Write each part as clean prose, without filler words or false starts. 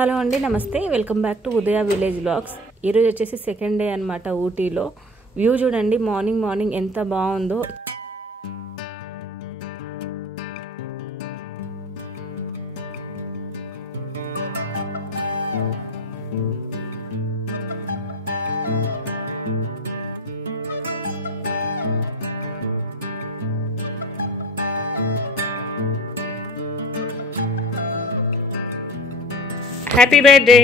Hello అండి, నమస్తే. Welcome back to Udaya village vlogs. ఈరోజు వచ్చేసి సెకండ్ డే అనమాట. ఊటీలో వ్యూ చూడండి, మార్నింగ్ ఎంత బాగుందో. Happy birthday.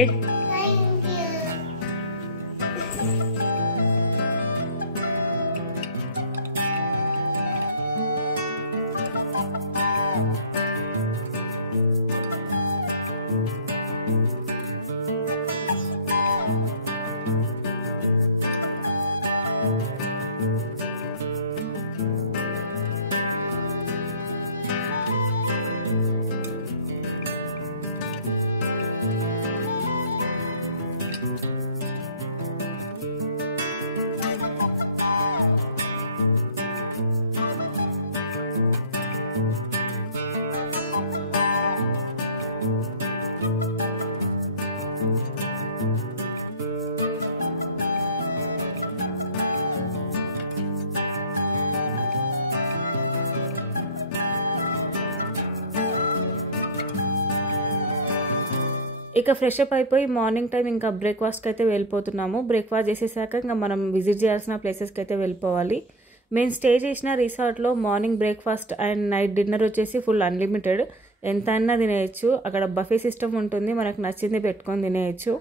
ఇక ఫ్రెష్ అప్ అయిపోయి మార్నింగ్ టైం ఇంకా బ్రేక్ఫాస్ట్కి అయితే వెళ్ళిపోతున్నాము. బ్రేక్ఫాస్ట్ చేసేసాక ఇంకా మనం విజిట్ చేయాల్సిన ప్లేసెస్కి అయితే వెళ్ళిపోవాలి. మేము స్టే చేసిన రిసార్ట్లో morning breakfast and night dinner వచ్చేసి ఫుల్ అన్లిమిటెడ్, ఎంత అయినా తినేయచ్చు. అక్కడ బఫే సిస్టమ్ ఉంటుంది, మనకు నచ్చింది పెట్టుకొని తినేయచ్చు.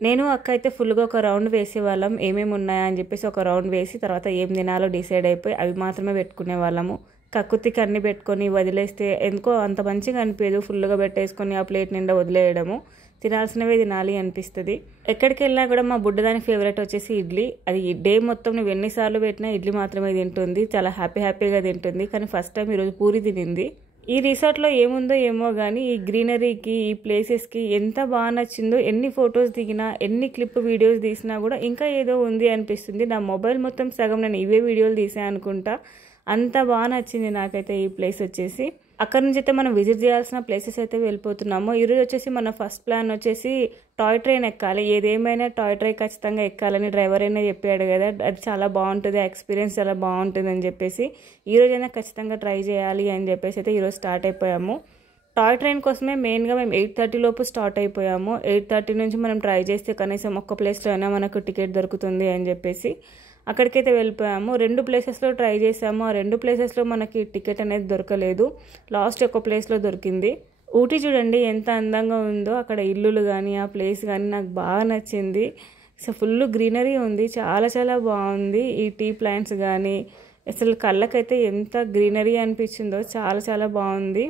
నేను అక్క అయితే ఫుల్గా ఒక రౌండ్ వేసేవాళ్ళం, ఏమేమి ఉన్నాయా అని చెప్పేసి ఒక రౌండ్ వేసి తర్వాత ఏం తినాలో డిసైడ్ అయిపోయి అవి మాత్రమే పెట్టుకునే వాళ్ళము. కక్కుతికి అన్ని పెట్టుకొని వదిలేస్తే ఎందుకో అంత మంచిగా అనిపించదు. ఫుల్గా పెట్టేసుకొని ఆ ప్లేట్ నిండా వదిలేయడము, తినాల్సినవే తినాలి అనిపిస్తుంది. ఎక్కడికి వెళ్ళినా కూడా మా బుడ్డదాని ఫేవరెట్ వచ్చేసి ఇడ్లీ. అది డే మొత్తం నువ్వు ఎన్నిసార్లు పెట్టినా ఇడ్లీ మాత్రమే తింటుంది, చాలా హ్యాపీగా తింటుంది. కానీ ఫస్ట్ టైం ఈరోజు పూరి తినింది. ఈ రిసార్ట్లో ఏముందో ఏమో కానీ ఈ గ్రీనరీకి, ఈ ప్లేసెస్కి ఎంత బాగా నచ్చిందో. ఎన్ని ఫొటోస్ దిగినా, ఎన్ని క్లిప్ వీడియోస్ తీసినా కూడా ఇంకా ఏదో ఉంది అనిపిస్తుంది. నా మొబైల్ మొత్తం సగం నేను ఇవే వీడియోలు తీసాను అనుకుంటా, అంత బాగా నచ్చింది నాకైతే ఈ ప్లేస్ వచ్చేసి. అక్కడ నుంచి అయితే మనం విజిట్ చేయాల్సిన ప్లేసెస్ అయితే వెళ్ళిపోతున్నాము. ఈరోజు వచ్చేసి మన ఫస్ట్ ప్లాన్ వచ్చేసి టాయ్ ట్రైన్ ఎక్కాలి. ఏదేమైనా టాయ్ ట్రైన్ ఖచ్చితంగా ఎక్కాలని డ్రైవర్ అయినా చెప్పాడు కదా, అది చాలా బాగుంటుంది, ఎక్స్పీరియన్స్ చాలా బాగుంటుంది అని చెప్పేసి ఈరోజైనా ఖచ్చితంగా ట్రై చేయాలి అని చెప్పేసి అయితే ఈరోజు స్టార్ట్ అయిపోయాము. టాయ్ ట్రైన్ కోసమే మెయిన్గా మేము 8:30 లోపు స్టార్ట్ అయిపోయాము. 8:30 నుంచి మనం ట్రై చేస్తే కనీసం ఒక్క ప్లేస్లో అయినా మనకు టికెట్ దొరుకుతుంది అని చెప్పేసి అక్కడికైతే వెళ్ళిపోయాము. 2 ప్లేసెస్లో ట్రై చేసాము. ఆ 2 ప్లేసెస్లో మనకి టికెట్ అనేది దొరకలేదు. లాస్ట్ ఒక ప్లేస్లో దొరికింది. ఊటీ చూడండి ఎంత అందంగా ఉందో. అక్కడ ఇల్లులు కానీ ఆ ప్లేస్ కానీ నాకు బాగా నచ్చింది. సో ఫుల్ గ్రీనరీ ఉంది, చాలా బాగుంది. ఈ టీ ప్లాంట్స్ కానీ అసలు కళ్ళకైతే ఎంత గ్రీనరీ అనిపించిందో, చాలా బాగుంది.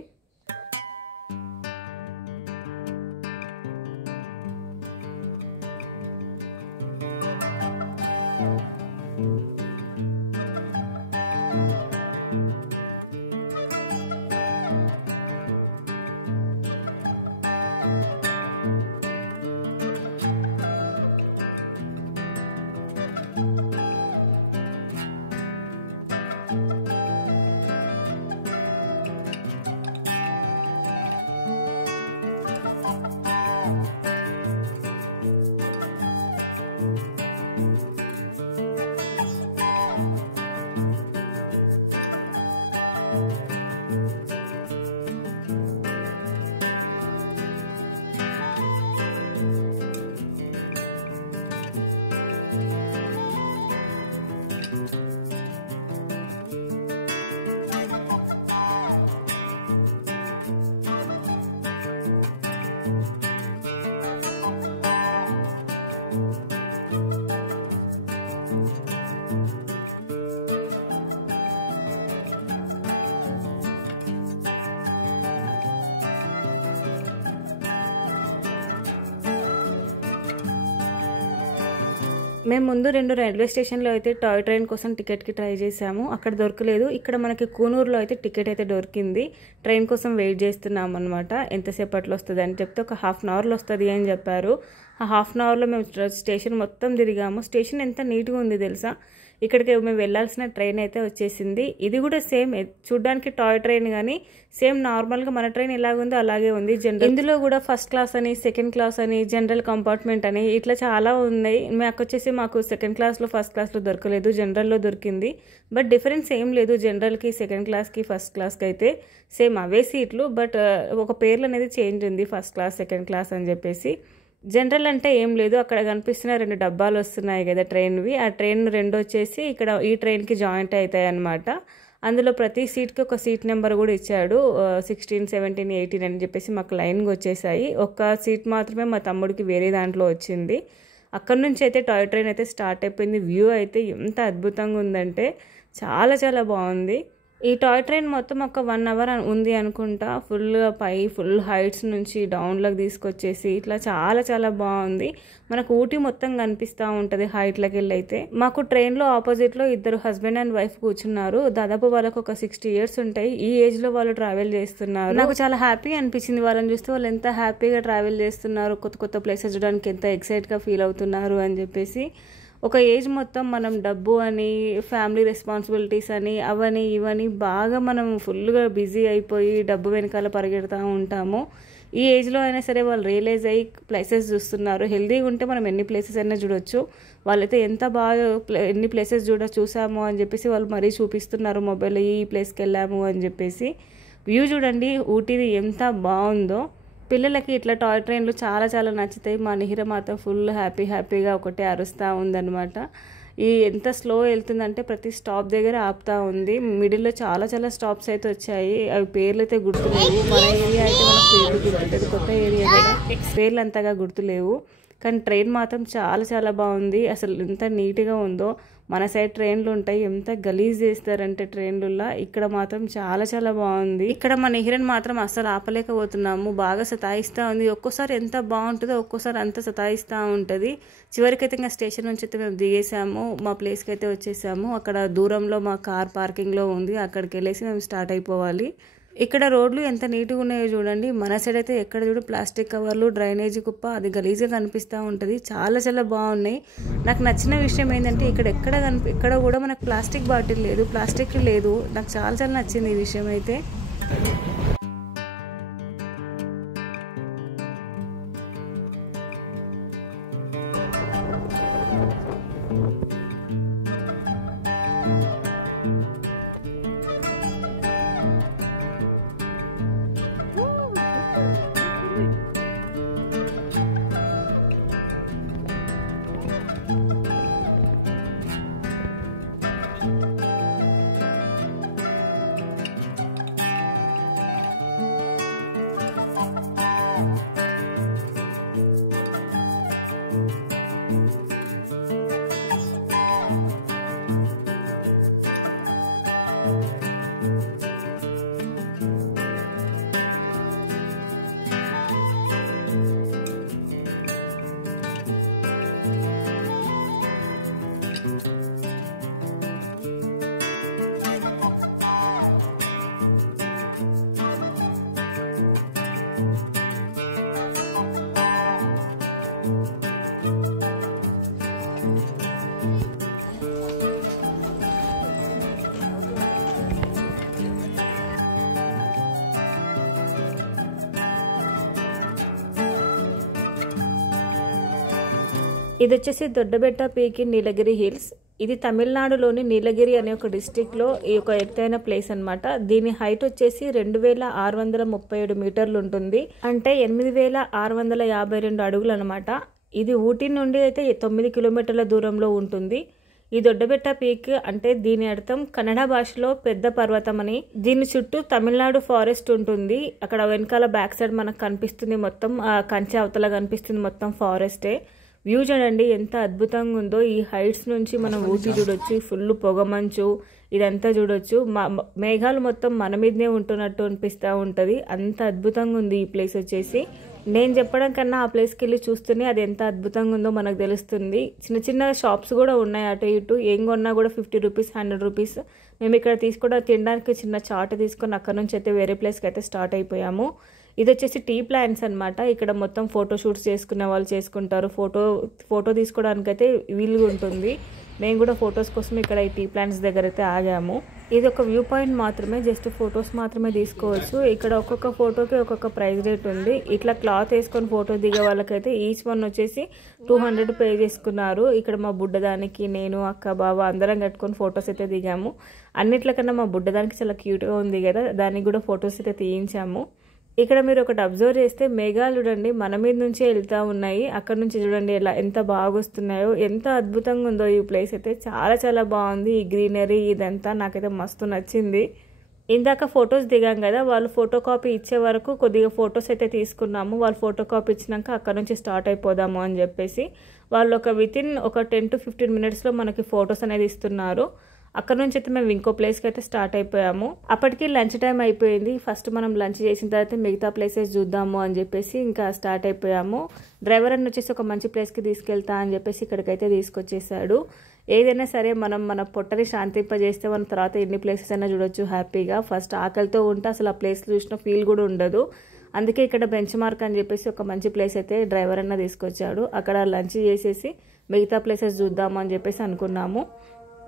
మేము ముందు 2 రైల్వే స్టేషన్లో అయితే టాయ్ ట్రైన్ కోసం టికెట్కి ట్రై చేసాము, అక్కడ దొరకలేదు. ఇక్కడ మనకి కూనూరులో అయితే టికెట్ అయితే దొరికింది. ట్రైన్ కోసం వెయిట్ చేస్తున్నాం అనమాట. ఎంతసేపట్లో వస్తుంది అని చెప్తే ఒక హాఫ్ అన్ అవర్లో వస్తుంది అని చెప్పారు. ఆ హాఫ్ అన్ అవర్లో మేము స్టేషన్ మొత్తం తిరిగాము. స్టేషన్ ఎంత నీట్గా ఉంది తెలుసా. ఇక్కడికి మేము వెళ్ళాల్సిన ట్రైన్ అయితే వచ్చేసింది. ఇది కూడా సేమ్ చూడడానికి టాయ్ ట్రైన్ కానీ సేమ్ నార్మల్గా మన ట్రైన్ ఎలాగుందో అలాగే ఉంది. ఇందులో కూడా ఫస్ట్ క్లాస్ అని, సెకండ్ క్లాస్ అని, జనరల్ కంపార్ట్మెంట్ అని ఇట్లా చాలా ఉన్నాయి. మాకు సెకండ్ క్లాస్లో ఫస్ట్ క్లాస్లో దొరకలేదు, జనరల్లో దొరికింది. బట్ డిఫరెన్స్ ఏం లేదు, జనరల్కి సెకండ్ క్లాస్కి ఫస్ట్ క్లాస్కి అయితే సేమ్ అవే సీట్లు. బట్ ఒక పేర్లు అనేది చేంజ్ ఉంది, ఫస్ట్ క్లాస్ సెకండ్ క్లాస్ అని చెప్పేసి. జనరల్ అంటే ఏం లేదు, అక్కడ కనిపిస్తున్న 2 డబ్బాలు వస్తున్నాయి కదా ట్రైన్వి, ఆ ట్రైన్ 2 వచ్చేసి ఇక్కడ ఈ ట్రైన్కి జాయింట్ అవుతాయి అన్నమాట. అందులో ప్రతి సీట్కి ఒక సీట్ నెంబర్ కూడా ఇచ్చాడు, 16, 17, 18 అని చెప్పేసి మాకు లైన్గా వచ్చేసాయి. ఒక్క సీట్ మాత్రమే మా తమ్ముడికి వేరే దాంట్లో వచ్చింది. అక్కడ నుంచి అయితే టాయ్ ట్రైన్ అయితే స్టార్ట్ అయిపోయింది. వ్యూ అయితే ఎంత అద్భుతంగా ఉందంటే చాలా చాలా బాగుంది. ఈ టాయ్ ట్రైన్ మొత్తం ఒక 1 అవర్ ఉంది అనుకుంటా. ఫుల్గా ఫుల్ హైట్స్ నుంచి డౌన్లోకి తీసుకొచ్చేసి ఇట్లా చాలా చాలా బాగుంది. మనకు ఊటీ మొత్తం కనిపిస్తూ ఉంటుంది హైట్లకి వెళ్ళి. అయితే మాకు ట్రైన్లో ఆపోజిట్లో 2 హస్బెండ్ అండ్ వైఫ్ కూర్చున్నారు. దాదాపు వాళ్ళకు ఒక 60 years ఉంటాయి. ఈ ఏజ్లో వాళ్ళు ట్రావెల్ చేస్తున్నారు. నాకు చాలా హ్యాపీ అనిపించింది వాళ్ళని చూస్తే. వాళ్ళు ఎంత హ్యాపీగా ట్రావెల్ చేస్తున్నారు, కొత్త కొత్త ప్లేసెస్ చూడడానికి ఎంత ఎక్సైట్గా ఫీల్ అవుతున్నారు అని చెప్పేసి. ఒక ఏజ్ మొత్తం మనం డబ్బు అని, ఫ్యామిలీ రెస్పాన్సిబిలిటీస్ అని, అవని ఇవని బాగా మనం ఫుల్గా బిజీ అయిపోయి డబ్బు వెనకాల పరిగెడుతూ ఉంటాము. ఈ ఏజ్లో అయినా సరే వాళ్ళు రియలైజ్ అయ్యి ప్లేసెస్ చూస్తున్నారు. హెల్దీగా ఉంటే మనం ఎన్ని ప్లేసెస్ అయినా చూడొచ్చు. వాళ్ళైతే ఎంత బాగా ఎన్ని ప్లేసెస్ చూసాము అని చెప్పేసి వాళ్ళు మరీ చూపిస్తున్నారు మొబైల్లో, ఈ ప్లేస్కి వెళ్ళాము అని చెప్పేసి. వ్యూ చూడండి ఊటీది ఎంత బాగుందో. పిల్లలకి ఇట్లా టాయ్ ట్రైన్లు చాలా చాలా నచ్చుతాయి. మా నిహిర మాత్రం ఫుల్ హ్యాపీగా ఒకటే అరుస్తూ ఉందన్నమాట. ఎంత స్లో వెళ్తుందంటే ప్రతి స్టాప్ దగ్గర ఆపుతూ ఉంది. మిడిల్లో చాలా చాలా స్టాప్స్ అయితే వచ్చాయి. అవి పేర్లు అయితే గుర్తులేవు. మన ఏరియా అయితే మనకు పేర్లు గుర్తుంటుంది, కొత్త ఏరియా కదా పేర్లు అంతగా గుర్తులేవు. కానీ ట్రైన్ మాత్రం చాలా చాలా బాగుంది. అసలు ఎంత నీట్గా ఉందో. మన సైడ్ ట్రైన్లు ఉంటాయి, ఎంత గలీజ్ చేస్తారంటే ట్రైన్లలో, ఇక్కడ మాత్రం చాలా చాలా బాగుంది. ఇక్కడ మన నిహిరని మాత్రం అస్సలు ఆపలేకపోతున్నాము, బాగా సతాయిస్తూ ఉంది. ఒక్కోసారి ఎంత బాగుంటుందో ఒక్కోసారి అంత సతాయిస్తూ ఉంటుంది. చివరికైతే ఇంకా స్టేషన్ నుంచి అయితే మేము దిగేసాము, మా ప్లేస్కి అయితే వచ్చేసాము. అక్కడ దూరంలో మా కార్ పార్కింగ్లో ఉంది, అక్కడికి వెళ్ళేసి మేము స్టార్ట్ అయిపోవాలి. ఇక్కడ రోడ్లు ఎంత నీట్గా ఉన్నాయో చూడండి. మన సైడ్ అయితే ఎక్కడ చూడు ప్లాస్టిక్ కవర్లు, డ్రైనేజీ కుప్ప, అది గలీజ్గా కనిపిస్తూ ఉంటుంది. చాలా చాలా బాగున్నాయి. నాకు నచ్చిన విషయం ఏంటంటే ఎక్కడ కూడా మనకు ప్లాస్టిక్ బాటిల్ లేదు, ప్లాస్టిక్ లేదు. నాకు చాలా చాలా నచ్చింది ఈ విషయం అయితే. ఇది వచ్చేసి Doddabetta peak in Nilgiri hills. ఇది తమిళనాడులోని నీలగిరి అనే ఒక డిస్టిక్లో ఈ ఒక ఎత్తైన ప్లేస్ అనమాట. దీని హైట్ వచ్చేసి 2637 మీటర్లు ఉంటుంది, అంటే 8652 అడుగులు అనమాట. ఇది ఊటీ నుండి అయితే 9 కిలోమీటర్ల దూరంలో ఉంటుంది. ఈ దొడ్డబెట్ట పీక్ అంటే దీని అర్థం కన్నడ భాషలో పెద్ద పర్వతం అని. దీని చుట్టూ తమిళనాడు ఫారెస్ట్ ఉంటుంది. అక్కడ వెనకాల బ్యాక్ సైడ్ మనకు కనిపిస్తుంది మొత్తం, కంచె అవతల కనిపిస్తుంది మొత్తం ఫారెస్టే. వ్యూ చూడండి ఎంత అద్భుతంగా ఉందో. ఈ హైట్స్ నుంచి మనం ఊటీ చూడొచ్చు, ఫుల్ పొగమంచు ఇదంతా చూడొచ్చు. మేఘాలు మొత్తం మన మీదనే ఉంటున్నట్టు అనిపిస్తూ ఉంటుంది. అంత అద్భుతంగా ఉంది ఈ ప్లేస్ వచ్చేసి. నేను చెప్పడం కన్నా ఆ ప్లేస్కి వెళ్ళి చూస్తూనే అది ఎంత అద్భుతంగా ఉందో మనకు తెలుస్తుంది. చిన్న చిన్న షాప్స్ కూడా ఉన్నాయి అటు ఇటు. ఏం కొన్నా కూడా 50 రూపీస్, 100 రూపీస్. మేము ఇక్కడ తినడానికి చిన్న చాట్ తీసుకొని అక్కడ నుంచి అయితే వేరే ప్లేస్కి అయితే స్టార్ట్ అయిపోయాము. ఇది వచ్చేసి టీ ప్లాంట్స్ అనమాట. ఇక్కడ మొత్తం ఫోటో షూట్స్ చేసుకునే వాళ్ళు చేసుకుంటారు. ఫోటో తీసుకోవడానికి అయితే వీలుగా ఉంటుంది. మేము కూడా ఫొటోస్ కోసం ఇక్కడ ఈ టీ ప్లాంట్స్ దగ్గర అయితే ఆగాము. ఇది ఒక వ్యూ పాయింట్ మాత్రమే, జస్ట్ ఫొటోస్ మాత్రమే తీసుకోవచ్చు. ఇక్కడ ఒక్కొక్క ఫోటోకి ఒక్కొక్క ప్రైస్ రేట్ ఉంది. ఇట్లా క్లాత్ వేసుకొని ఫోటో దిగే వాళ్ళకైతే ఈచ్ వన్ వచ్చేసి 200 పే చేసుకున్నారు. ఇక్కడ మా బుడ్డదానికి నేను అక్క బావ అందరం కట్టుకొని ఫొటోస్ అయితే దిగాము. అన్నిట్లకన్నా మా బుడ్డదానికి చాలా క్యూట్గా ఉంది కదా, దానికి కూడా ఫొటోస్ అయితే తీయించాము. ఇక్కడ మీరు ఒకటి అబ్జర్వ్ చేస్తే మేఘాలు చూడండి మన మీద నుంచే వెళ్తూ ఉన్నాయి. అక్కడ నుంచి చూడండి ఎలా ఎంత బాగా వస్తున్నాయో, ఎంత అద్భుతంగా ఉందో ఈ ప్లేస్ అయితే. చాలా చాలా బాగుంది. ఈ గ్రీనరీ ఇదంతా నాకైతే మస్తు నచ్చింది. ఇందాక ఫొటోస్ దిగాం కదా, వాళ్ళు ఫోటో కాపీ ఇచ్చే వరకు కొద్దిగా ఫొటోస్ అయితే తీసుకున్నాము. వాళ్ళు ఫోటో కాపీ ఇచ్చినాక అక్కడ నుంచి స్టార్ట్ అయిపోదాము అని చెప్పేసి వాళ్ళు వితిన్ ఒక 10 to 15 minutesలో మనకి ఫొటోస్ అనేది ఇస్తున్నారు. అక్కడ నుంచి అయితే మేము ఇంకో ప్లేస్కి అయితే స్టార్ట్ అయిపోయాము. అప్పటికి లంచ్ టైం అయిపోయింది. ఫస్ట్ మనం లంచ్ చేసిన తర్వాత మిగతా ప్లేసెస్ చూద్దాము అని చెప్పేసి ఇంకా స్టార్ట్ అయిపోయాము. డ్రైవర్ అని వచ్చేసి ఒక మంచి ప్లేస్కి తీసుకెళ్తా అని చెప్పేసి ఇక్కడికైతే తీసుకొచ్చేసాడు. ఏదైనా సరే మనం మన పొట్టని శాంతింపజేస్తే మన తర్వాత ఎన్ని ప్లేసెస్ అయినా చూడొచ్చు హ్యాపీగా. ఫస్ట్ ఆకలితో ఉంటే అసలు ఆ ప్లేస్ చూసిన ఫీల్ కూడా ఉండదు. అందుకే ఇక్కడ బెంచ్ మార్క్ అని చెప్పేసి ఒక మంచి ప్లేస్ అయితే డ్రైవర్ అన్న తీసుకొచ్చాడు. అక్కడ లంచ్ చేసేసి మిగతా ప్లేసెస్ చూద్దాము అని చెప్పేసి అనుకున్నాము.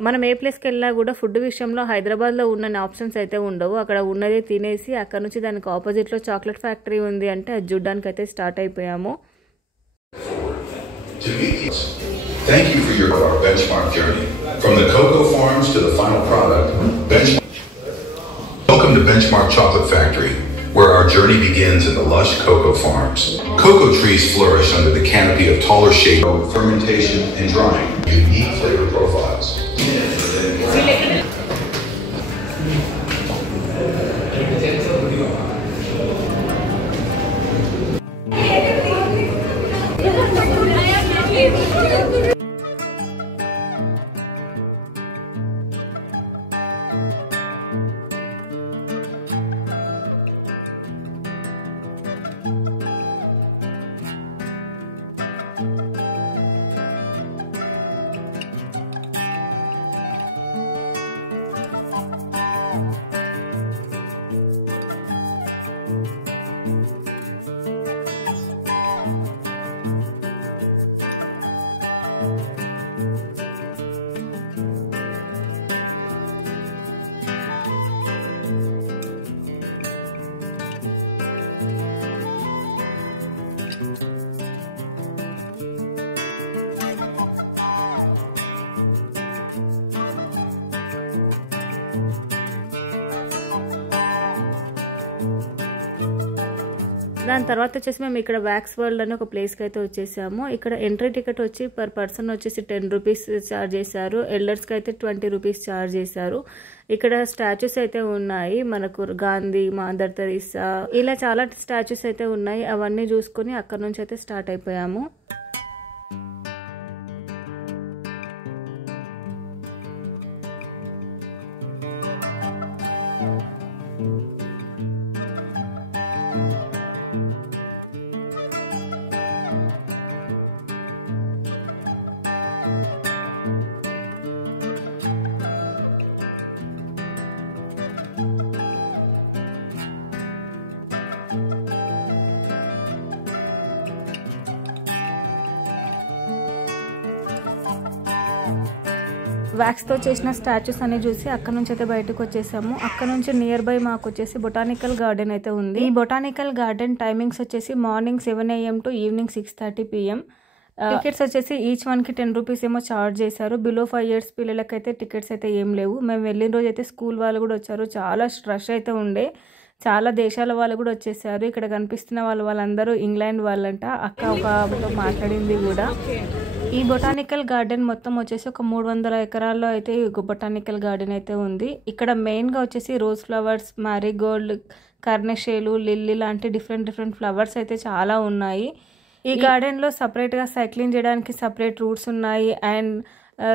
మనం ఏ ప్లేస్కి వెళ్ళినా కూడా ఫుడ్ విషయంలో హైదరాబాద్లో ఉన్న ఆప్షన్స్ అయితే ఉండవు. అక్కడ ఉన్నదే తినేసి అక్కడ నుంచి దానికి ఆపోజిట్లో చాక్లెట్ ఫ్యాక్టరీ ఉంది అంటే అది చూడడానికి అయితే స్టార్ట్ అయిపోయాము. Thank you for your benchmark journey. From the cocoa farms to the final product, Welcome to Benchmark Chocolate Factory, where our journey begins in the lush cocoa farms. Cocoa trees flourish under the canopy of taller shade, fermentation and drying, unique flavor profiles. దాని తర్వాత వచ్చేసి మేము ఇక్కడ wax world అని ఒక ప్లేస్కి అయితే వచ్చేసాము. ఇక్కడ ఎంట్రీ టికెట్ వచ్చి పర్ పర్సన్ వచ్చేసి 10 రూపీస్ ఛార్జ్ చేశారు. ఎల్డర్స్కి అయితే 20 రూపీస్ ఛార్జ్ చేశారు. ఇక్కడ స్టాచ్యూస్ అయితే ఉన్నాయి. మనకు గాంధీ, మదర్ తెరీసా ఇలా చాలా స్టాచ్యూస్ అయితే ఉన్నాయి. అవన్నీ చూసుకుని అక్కడ నుంచి అయితే స్టార్ట్ అయిపోయాము. వ్యాక్స్తో చేసిన స్టాచ్యూస్ అన్ని చూసి అక్కడ నుంచి అయితే బయటకు వచ్చేసాము. అక్కడ నుంచి నియర్ బై మాకు వచ్చేసి బొటానికల్ గార్డెన్ అయితే ఉంది. ఈ బొటానికల్ గార్డెన్ టైమింగ్స్ వచ్చేసి morning 7 AM to evening 6:30 PM. Tickets వచ్చేసి ఈచ్ వన్కి 10 రూపీస్ ఏమో ఛార్జ్ చేశారు. బిలో 5 years పిల్లలకైతే టికెట్స్ అయితే ఏం లేవు. మేము వెళ్ళిన రోజు అయితే స్కూల్ వాళ్ళు కూడా వచ్చారు. చాలా రష్ అయితే ఉండే. చాలా దేశాల వాళ్ళు కూడా వచ్చేసారు. ఇక్కడ కనిపిస్తున్న వాళ్ళందరూ ఇంగ్లాండ్ వాళ్ళంట. అక్క ఒకతో మాట్లాడింది కూడా. ఈ బొటానికల్ గార్డెన్ మొత్తం వచ్చేసి ఒక 300 ఎకరాల్లో అయితే ఈ బొటానికల్ గార్డెన్ అయితే ఉంది. ఇక్కడ మెయిన్గా వచ్చేసి రోజ్ ఫ్లవర్స్, మ్యారీగోల్డ్, కర్నషేలు, లిల్లీ లాంటి డిఫరెంట్ ఫ్లవర్స్ అయితే చాలా ఉన్నాయి. ఈ గార్డెన్లో సపరేట్గా సైక్లింగ్ చేయడానికి సపరేట్ రూట్స్ ఉన్నాయి. అండ్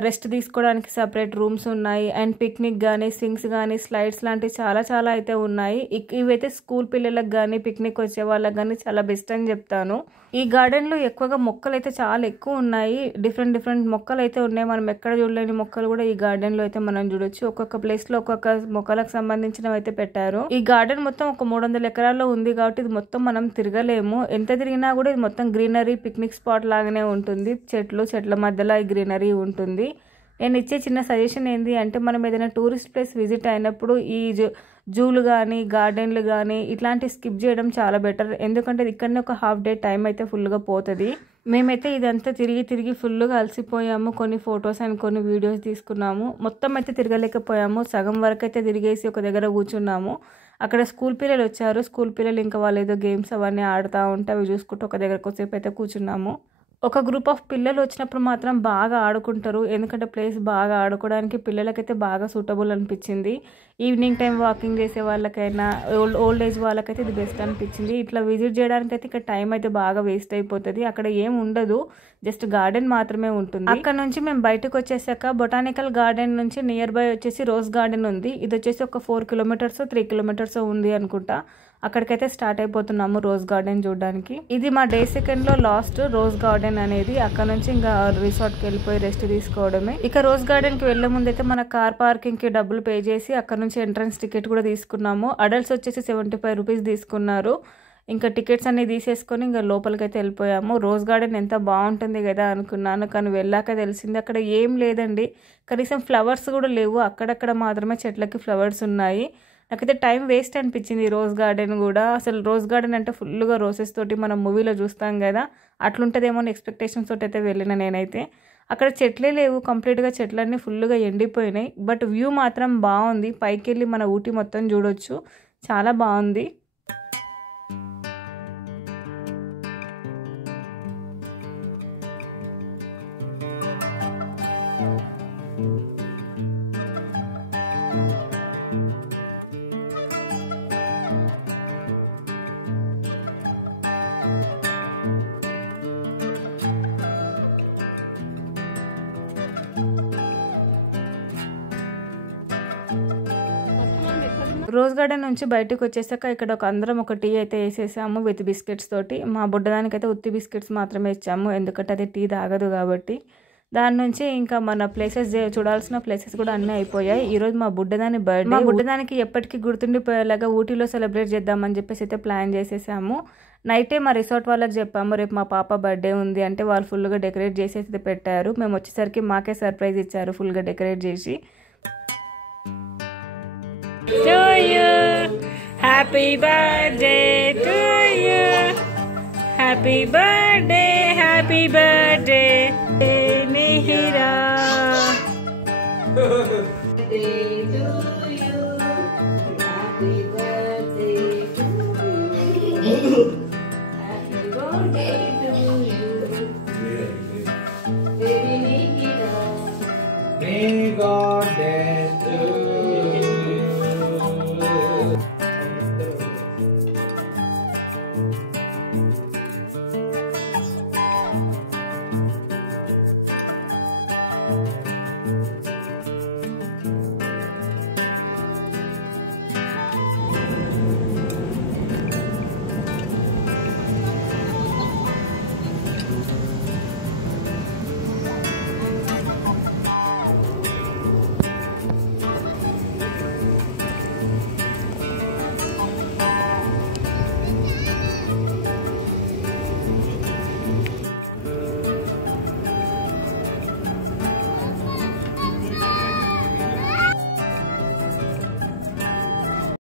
రెస్ట్ తీసుకోవడానికి సపరేట్ రూమ్స్ ఉన్నాయి. అండ్ పిక్నిక్ కానీ, స్వింగ్స్ కానీ, స్లైడ్స్ లాంటివి చాలా అయితే ఉన్నాయి. ఇవైతే స్కూల్ పిల్లలకు కానీ, పిక్నిక్ వచ్చే వాళ్ళకి కానీ చాలా బెస్ట్ అని చెప్తాను. ఈ గార్డెన్లో ఎక్కువగా మొక్కలు అయితే చాలా ఎక్కువ ఉన్నాయి. డిఫరెంట్ మొక్కలు అయితే ఉన్నాయి. మనం ఎక్కడ చూడలేని మొక్కలు కూడా ఈ గార్డెన్లో అయితే మనం చూడొచ్చు. ఒక్కొక్క ప్లేస్లో ఒక్కొక్క మొక్కలకు సంబంధించినవి అయితే పెట్టారు. ఈ గార్డెన్ మొత్తం ఒక 300 ఎకరాల్లో ఉంది కాబట్టి ఇది మొత్తం మనం తిరగలేము. ఎంత తిరిగినా కూడా ఇది మొత్తం గ్రీనరీ, పిక్నిక్ స్పాట్ లాగానే ఉంటుంది. చెట్ల మధ్యలో ఈ గ్రీనరీ ఉంటుంది. నేను ఇచ్చే చిన్న సజెషన్ ఏంటి అంటే మనం ఏదైనా టూరిస్ట్ ప్లేస్ విజిట్ అయినప్పుడు ఈ జూలు కానీ గార్డెన్లు కానీ ఇట్లాంటివి స్కిప్ చేయడం చాలా బెటర్. ఎందుకంటే ఇక్కడనే ఒక హాఫ్ డే టైం అయితే ఫుల్గా పోతుంది. మేమైతే ఇదంతా తిరిగి ఫుల్గా అలసిపోయాము. కొన్ని ఫొటోస్ అండ్ కొన్ని వీడియోస్ తీసుకున్నాము. మొత్తం అయితే తిరగలేకపోయాము. సగం వరకు అయితే తిరిగేసి ఒక దగ్గర కూర్చున్నాము. అక్కడ స్కూల్ పిల్లలు వచ్చారు. స్కూల్ పిల్లలు ఇంకా వాళ్ళు ఏదో గేమ్స్ అవన్నీ ఆడుతూ ఉంటే అవి చూసుకుంటూ ఒక దగ్గర కొద్దిసేపు అయితే కూర్చున్నాము. ఒక గ్రూప్ ఆఫ్ పిల్లలు వచ్చినప్పుడు మాత్రం బాగా ఆడుకుంటారు. ఎందుకంటే ప్లేస్ బాగా ఆడుకోవడానికి పిల్లలకైతే బాగా సూటబుల్ అనిపించింది. ఈవినింగ్ టైం వాకింగ్ చేసే వాళ్ళకైనా ఓల్డ్ ఏజ్ వాళ్ళకైతే ఇది బెస్ట్ అనిపించింది. ఇట్లా విజిట్ చేయడానికి అయితే ఇక్కడ టైం అయితే బాగా వేస్ట్ అయిపోతుంది. అక్కడ ఏం ఉండదు, జస్ట్ గార్డెన్ మాత్రమే ఉంటుంది. అక్కడ నుంచి మేము బయటకు వచ్చేసాక బొటానికల్ గార్డెన్ నుంచి నియర్ బై వచ్చేసి రోజ్ గార్డెన్ ఉంది. ఇది వచ్చేసి ఒక 4 కిలోమీటర్స్ 3 కిలోమీటర్స్ ఉంది అనుకుంటా. అక్కడికైతే స్టార్ట్ అయిపోతున్నాము రోజ్ గార్డెన్ చూడడానికి. ఇది మా డే 2లో లాస్ట్ రోజ్ గార్డెన్ అనేది. అక్కడ నుంచి ఇంకా రిసార్ట్కి వెళ్ళిపోయి రెస్ట్ తీసుకోవడమే. ఇక రోజ్ గార్డెన్కి వెళ్ళే ముందైతే మన కార్ పార్కింగ్కి డబ్బులు పే చేసి అక్కడ నుంచి ఎంట్రన్స్ టికెట్ కూడా తీసుకున్నాము. అడల్ట్స్ వచ్చేసి 75 రూపీస్ తీసుకున్నారు. ఇంకా టికెట్స్ అన్ని తీసేసుకొని ఇంకా లోపలికైతే వెళ్ళిపోయాము. రోజ్ గార్డెన్ ఎంత బాగుంటుంది కదా అనుకున్నాను, కానీ వెళ్ళాక తెలిసింది అక్కడ ఏం లేదండి. కనీసం ఫ్లవర్స్ కూడా లేవు. అక్కడక్కడ మాత్రమే చెట్లకి ఫ్లవర్స్ ఉన్నాయి. నాకైతే టైం వేస్ట్ అనిపించింది రోజ్ గార్డెన్ కూడా. అసలు రోజ్ గార్డెన్ అంటే ఫుల్గా రోసెస్ తోటి మనం మూవీలో చూస్తాం కదా, అట్లుంటుందేమో అని ఎక్స్పెక్టేషన్స్ తోటి అయితే వెళ్ళిన నేనైతే. అక్కడ చెట్లే లేవు, కంప్లీట్గా చెట్లన్నీ ఫుల్గా ఎండిపోయినాయి. బట్ వ్యూ మాత్రం బాగుంది. పైకి వెళ్ళి మన ఊటీ మొత్తం చూడొచ్చు, చాలా బాగుంది. రోజ్ గార్డెన్ నుంచి బయటకు వచ్చేసాక ఇక్కడ అందరం ఒక టీ అయితే వేసేసాము విత్ బిస్కెట్స్ తోటి. మా బుడ్డదానికైతే ఉత్తి బిస్కెట్స్ మాత్రమే ఇచ్చాము, ఎందుకంటే అది టీ తాగదు కాబట్టి. దాని నుంచి ఇంకా మన ప్లేసెస్ చూడాల్సిన ప్లేసెస్ కూడా అన్నీ అయిపోయాయి. ఈరోజు మా బుడ్డదాని బర్త్డే. మా బుడ్డదానికి ఎప్పటికీ గుర్తుండిపోయేలాగా ఊటీలో సెలబ్రేట్ చేద్దామని చెప్పేసి అయితే ప్లాన్ చేసేసాము. నైటే మా రిసార్ట్ వాళ్ళకి చెప్పాము రేపు మా పాప బర్త్డే ఉంది అంటే వాళ్ళు ఫుల్గా డెకరేట్ చేసి అయితే పెట్టారు. మేము వచ్చేసరికి మాకే సర్ప్రైజ్ ఇచ్చారు ఫుల్గా డెకరేట్ చేసి. To you, happy birthday to you, happy birthday, Mihira.